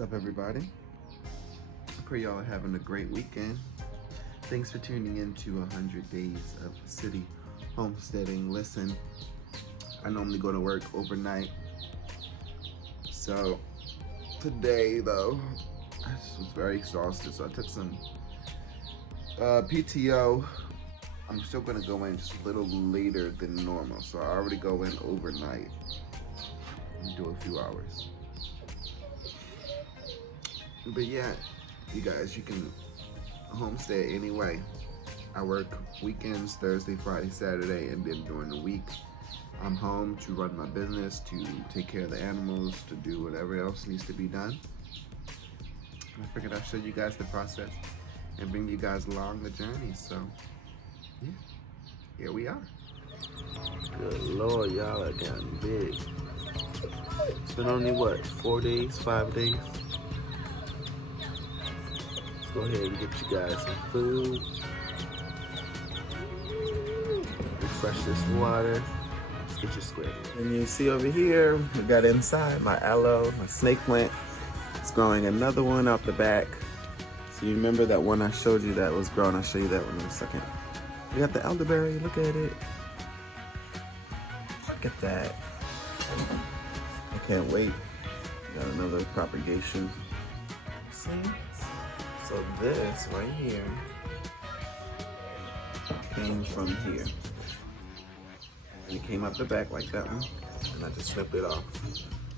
up, everybody? I pray y'all are having a great weekend. Thanks for tuning in to 100 Days of City Homesteading. Listen, I normally go to work overnight. So today, though, I just was very exhausted, so I took some PTO. I'm still gonna go in just a little later than normal, so I already go in overnight and do a few hours. But yeah, you guys, you can homestead anyway. I work weekends, Thursday, Friday, Saturday, and then during the week, I'm home to run my business, to take care of the animals, to do whatever else needs to be done. And I figured I'd show you guys the process and bring you guys along the journey. So, yeah, here we are. Good Lord, y'all are getting big. It's been only, what, 4 days, 5 days? Go ahead and get you guys some food. Refresh this water. Let's get your squid. And you see over here, we got inside my aloe, my snake plant. It's growing another one out the back. So you remember that one I showed you that was growing? I'll show you that one in a second. We got the elderberry, look at it. Look at that. I can't wait. Got another propagation. See? So this right here came from here. And it came out the back like that one. And I just snipped it off.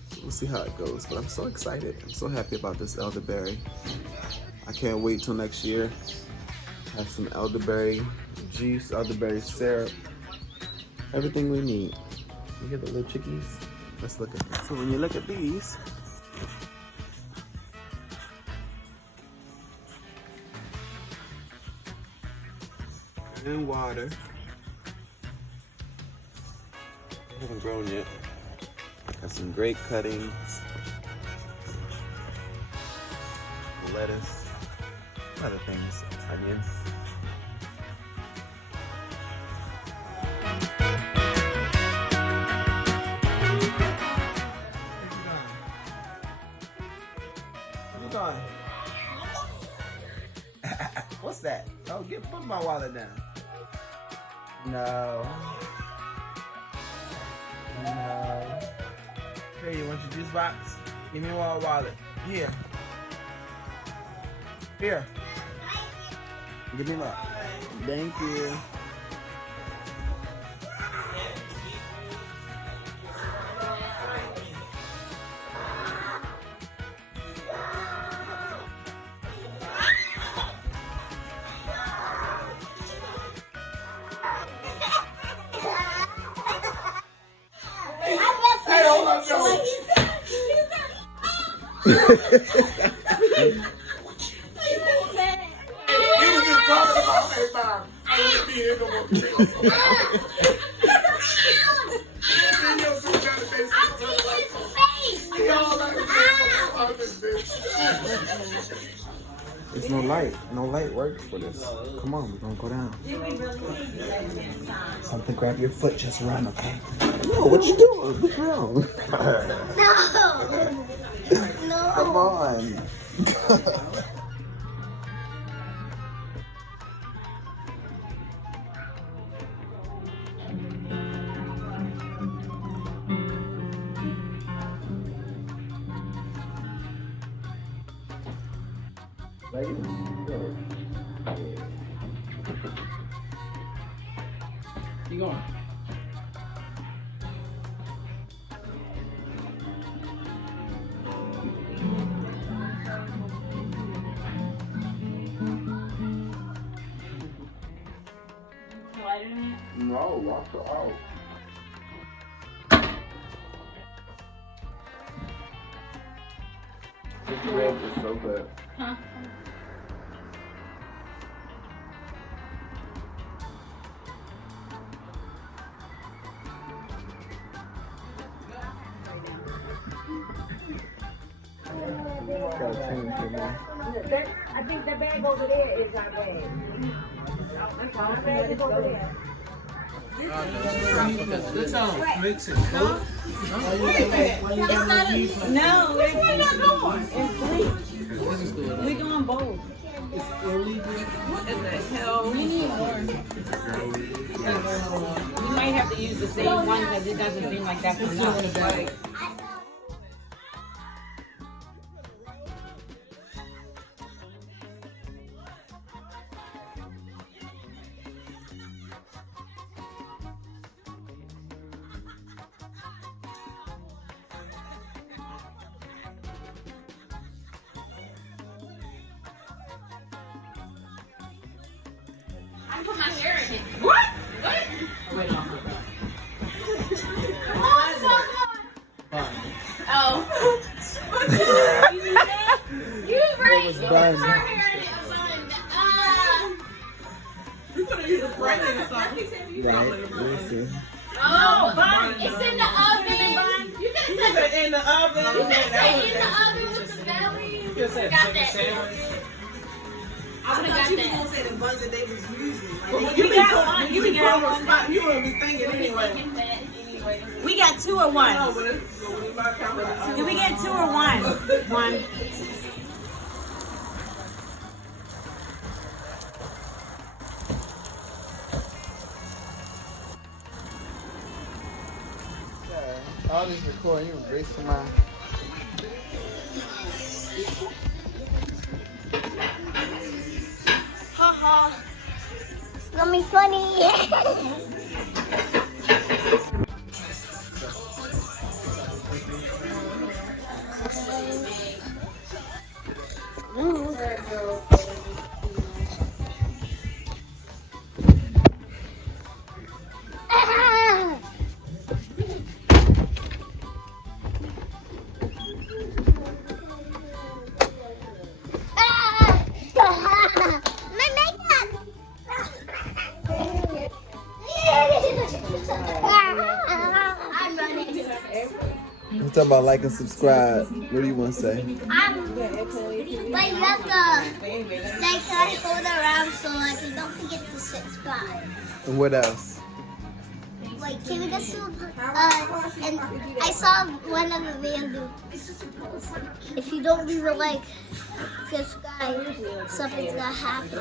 So we'll see how it goes. But I'm so excited. I'm so happy about this elderberry. I can't wait till next year. Have some elderberry juice, elderberry syrup. Everything we need. You hear the little chickies? Let's look at this. So when you look at these, and water. They haven't grown yet. Got some great cuttings, lettuce, other things, onions. Where you going? What's that? Oh, put my wallet down. No. No. Hey, you want your juice box? Give me one wallet. Here. Here. Give me that. Thank you. There's no light. No light works for this. Come on, we're gonna go down. Something grab your foot, just run, okay? No, what you doing? What's wrong? No. No. Come on. Keep going. No, wash it out. This rib is so good. Huh? I think the bag over there is our bag. Our bag is over there. That's how mix it. Huh? It's not a, no, it's bleach. We doing both. It's illegal. What in the hell? We need more. We might have to use the same one because it doesn't seem like that's enough. Right? I put my hair in it. What? What? Wait, no. Oh. You right. was You done. put her hair in it. You could have used a break or something. Right, we'll see. Oh, it's in the oven. You could have said In the oven. you could have said in the oven with the belly. You could have said Got chicken that. sandwich. I would have got that. say the buns that they was using. You got one. You got one. You wouldn't be thinking anyway. We got two or one. No, but it's when you buy camera. Did we get two or one? One. All this recording, you wasting my. Haha. It's gonna be funny. My makeup. I'm running. I'm talking about like and subscribe. What do you want to say? But you have to like hold around so like you don't forget to subscribe. And what else? Wait, can we just do and I saw one of the video if you don't leave a like, subscribe, something's gonna happen.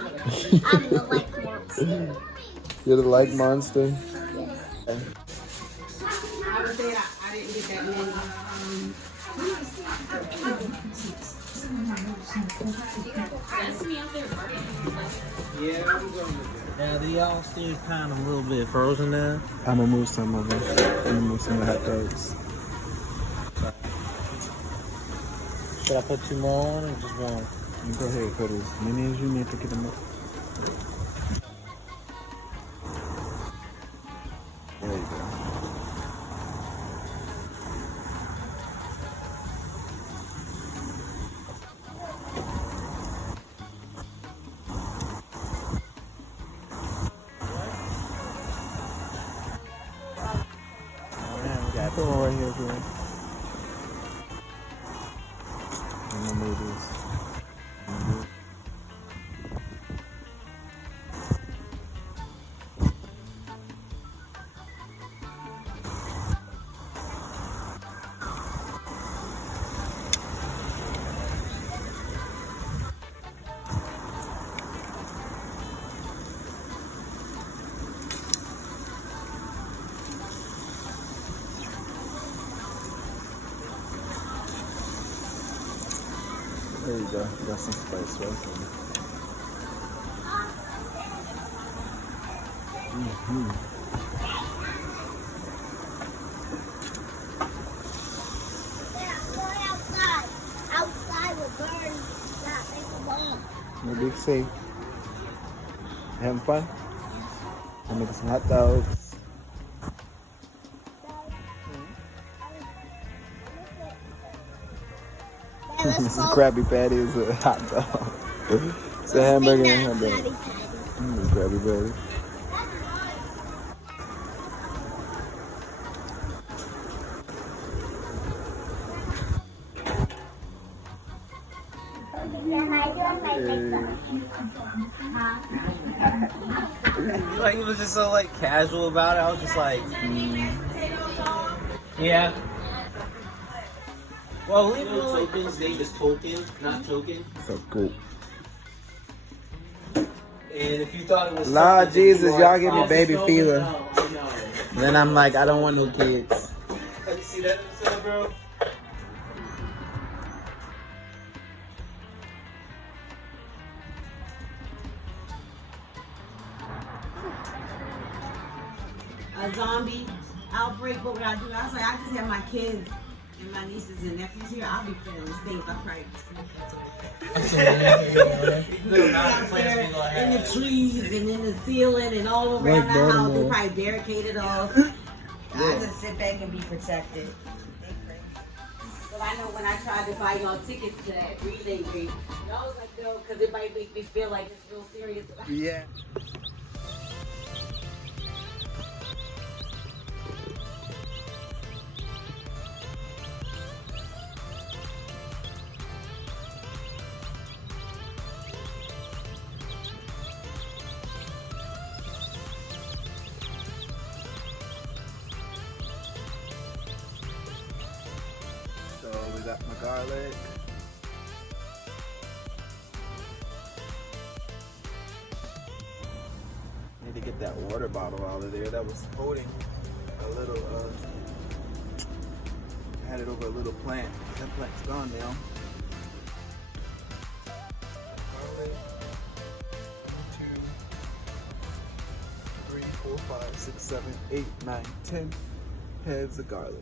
I'm the like monster. You're the like monster? Yes. I would say I didn't get that many. Yeah, they all still kind of a little bit frozen there. I'm gonna move some of them. I'm gonna move some of the hot dogs. Should I put two more on or just one? You go ahead, put as many as you need to get them up. There you go. Got Put one right here, girl. I'm gonna move this. There you go. Got some spice right there. Outside. Outside will burn. Not make a bomb. No big safe. You having fun? I'm making some hot dogs. Yeah, let's go. Krabby Patty is a hot dog. It's a hamburger and hot dog. Krabby Patty. Like, he was just so, like, casual about it. I was just like, yeah. Well, leave it alone. Token's name is Token, not Token. So cool. And if you thought it was Lord something Jesus, that y'all give me baby no, fever. no. Then I'm like, I don't want no kids. Have you seen that episode, bro? A zombie outbreak, what would I do? I was like, I just have my kids and my nieces and nephews here. I'll be feeling safe. I'll probably in the trees and in the ceiling and all around the house. They probably barricade it off. I just sit back and be protected. But I know when I tried to buy y'all tickets to that relay race, I was like, no, because it might make me feel like it's real serious. Yeah. So we got my garlic. Need to get that water bottle out of there that was holding a little, had it over a little plant. That plant's gone now. Garlic. 1, 2, 3, 4, 5, 6, 7, 8, 9, 10 heads of garlic.